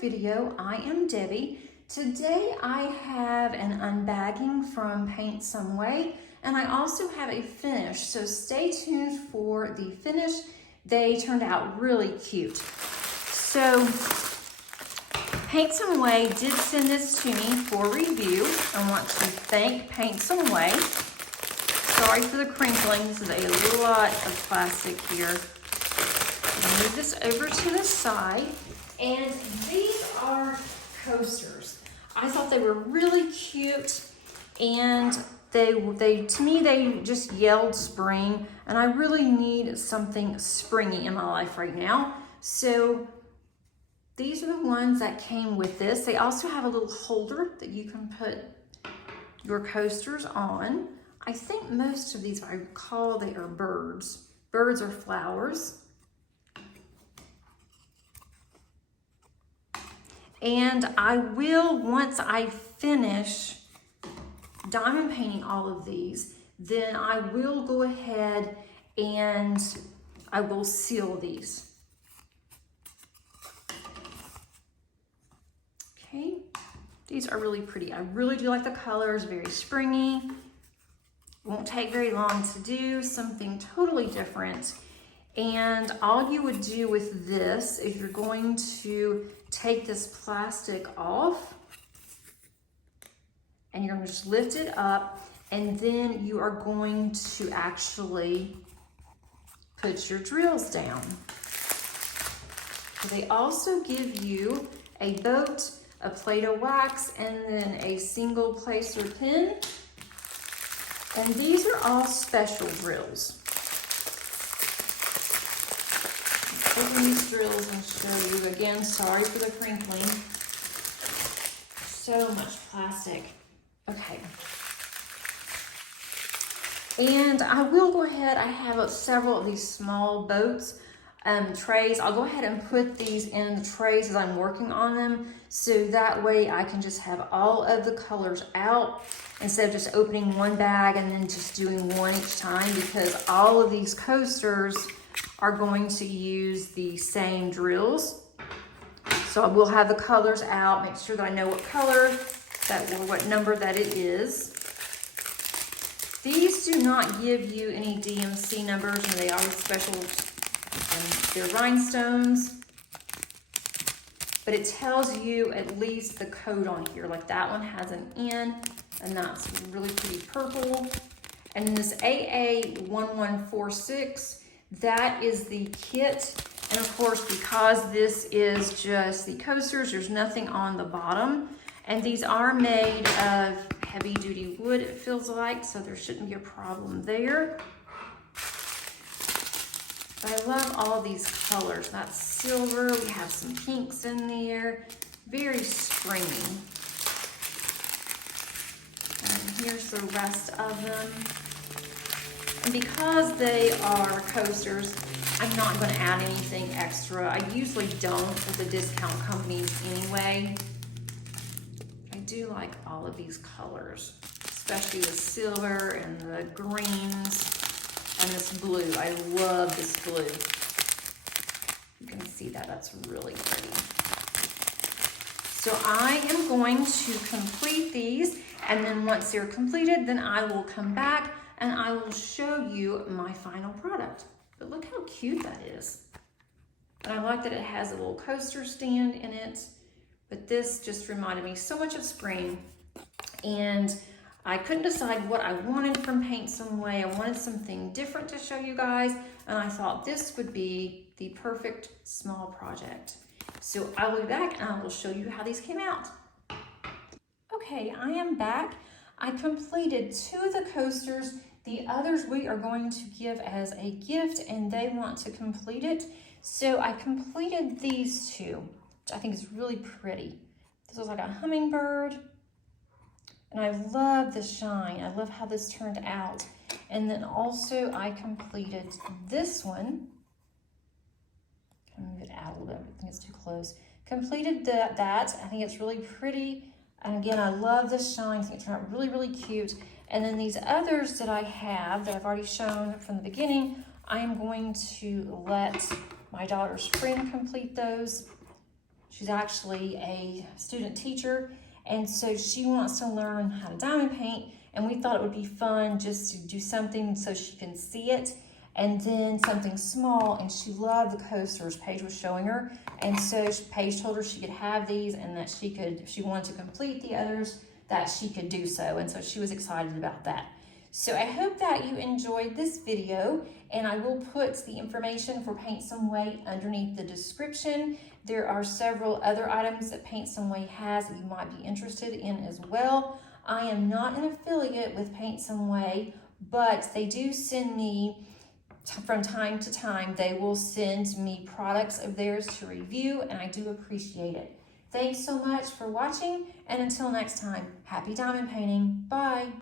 video. I am Debbie. Today I have an unbagging from Paintsomeway, and I also have a finish, so stay tuned for the finish. They turned out really cute. So Paintsomeway did send this to me for review. I want to thank Paintsomeway. Sorry for the crinkling. This is a lot of plastic here. Move this over to the side, and these are coasters. I thought they were really cute, and they to me they just yelled spring, and I really need something springy in my life right now. So these are the ones that came with this. They also have a little holder that you can put your coasters on. I think most of these, if I recall, they are birds. Birds or flowers. And I will, once I finish diamond painting all of these, then I will go ahead and I will seal these. Okay, these are really pretty. I really do like the colors, very springy. Won't take very long to do, something totally different. And all you would do with this is you're going to take this plastic off and you're going to just lift it up, and then you are going to actually put your drills down. So they also give you a boat, a plate of wax, and then a single placer pin. And these are all special drills. Open these drills and show you again. Sorry for the crinkling. So much plastic. Okay. And I will go ahead. I have several of these small boats trays. I'll go ahead and put these in the trays as I'm working on them, so that way I can just have all of the colors out instead of just opening one bag and then just doing one each time, because all of these coasters are going to use the same drills. So I will have the colors out, make sure that I know what color that or what number that it is. These do not give you any DMC numbers, and they are special, they're rhinestones, but it tells you at least the code on here. Like that one has an N, and that's really pretty purple. And then this AA1146, that is the kit. And of course, because this is just the coasters, there's nothing on the bottom. And these are made of heavy duty wood, it feels like, so there shouldn't be a problem there. But I love all these colors. That's silver, we have some pinks in there, very springy. And here's the rest of them. And because they are coasters, I'm not going to add anything extra. I usually don't with the discount companies anyway. I do like all of these colors, especially the silver and the greens and this blue. I love this blue. You can see that, that's really pretty. So I am going to complete these, and then once they're completed, then I will come back and I will show you my final product. But look how cute that is. And I like that it has a little coaster stand in it, but this just reminded me so much of spring. And I couldn't decide what I wanted from Paintsomeway. I wanted something different to show you guys, and I thought this would be the perfect small project. So I'll be back and I will show you how these came out. Okay, I am back. I completed 2 of the coasters. The others we are going to give as a gift, and they want to complete it. So I completed these 2, which I think is really pretty. This was like a hummingbird, and I love the shine. I love how this turned out. And then also I completed this one. Move it out a little bit, I think it's too close. Completed that, I think it's really pretty. And again, I love the shine, I think it turned out really, really cute. And then these others that I have, that I've already shown from the beginning, I am going to let my daughter Spring complete those. She's actually a student teacher, and so she wants to learn how to diamond paint, and we thought it would be fun just to do something so she can see it, and then something small. And she loved the coasters Paige was showing her, and so Paige told her she could have these, and that if she wanted to complete the others, that she could do so, and so she was excited about that. So I hope that you enjoyed this video, and I will put the information for Paintsomeway underneath the description. There are several other items that Paintsomeway has that you might be interested in as well. I am not an affiliate with Paintsomeway, but they do send me, from time to time, they will send me products of theirs to review, and I do appreciate it. Thanks so much for watching, and until next time, happy diamond painting. Bye.